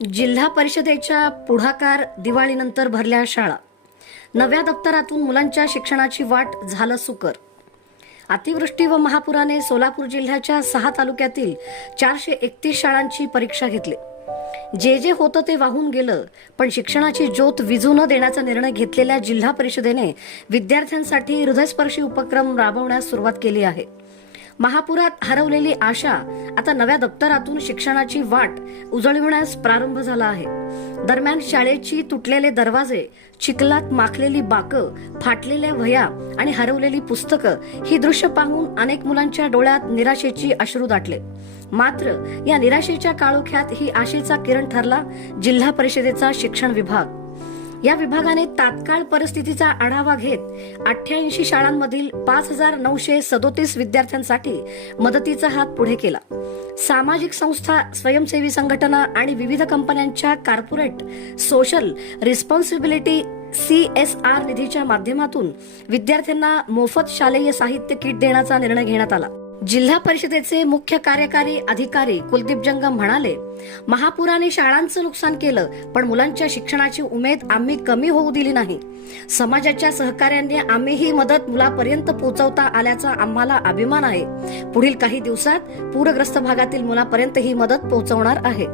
जिल्हा परिषदेच्या पुढाकार दिवाळीनंतर भरल्या शाळा. नव्या दप्तरातून मुलांच्या शिक्षणाची वाट झालं सुकर. अतिवृष्टी व महापुराने सोलापूर जिल्ह्याच्या सहा तालुक्यातील चारशे एकतीस शाळांची परीक्षा घेतली. जे जे होतं ते वाहून गेलं पण शिक्षणाची ज्योत विजू न देण्याचा निर्णय घेतलेल्या जिल्हा परिषदेने विद्यार्थ्यांसाठी हृदयस्पर्शी उपक्रम राबवण्यास सुरुवात केली आहे. महापुरात हरवलेली आशा आता नव्या दप्तरातून शिक्षणाची वाट उजळविण्यास प्रारंभ झाला आहे. दरम्यान शाळेची तुटलेले दरवाजे चिखलात माखलेली बाकं फाटलेल्या वह्या आणि हरवलेली पुस्तकं ही दृश्य पाहून अनेक मुलांच्या डोळ्यात निराशेची अश्रू दाटले. मात्र या निराशेच्या काळोख्यात ही आशेचा किरण ठरला जिल्हा परिषदेचा शिक्षण विभाग. या विभागाने तात्काळ परिस्थितीचा आढावा घेत अठ्ठ्याऐंशी शाळांमधील पाच हजार नऊशे सदोतीस विद्यार्थ्यांसाठी मदतीचा हात पुढे केला. सामाजिक संस्था स्वयंसेवी संघटना आणि विविध कंपन्यांच्या corporate social responsibility C S R निधीच्या माध्यमातून विद्यार्थ्यांना मोफत शालेय साहित्य किट देण्याचा निर्णय घेण्यात आला. जिल्हा परिषदेचे मुख्य कार्यकारी अधिकारी कुलदीप जंगम म्हणाले महापुराने शाळांचं नुकसान केलं पण मुलांच्या शिक्षणाची उमेद आम्ही कमी होऊ दिली नाही. समाजाच्या सहकार्याने आम्ही ही मदत मुलापर्यंत पोहोचवता आल्याचा आम्हाला अभिमान आहे. पुढील काही दिवसात पूरग्रस्त भागातील मुलापर्यंत ही मदत पोहोचवणार आहे.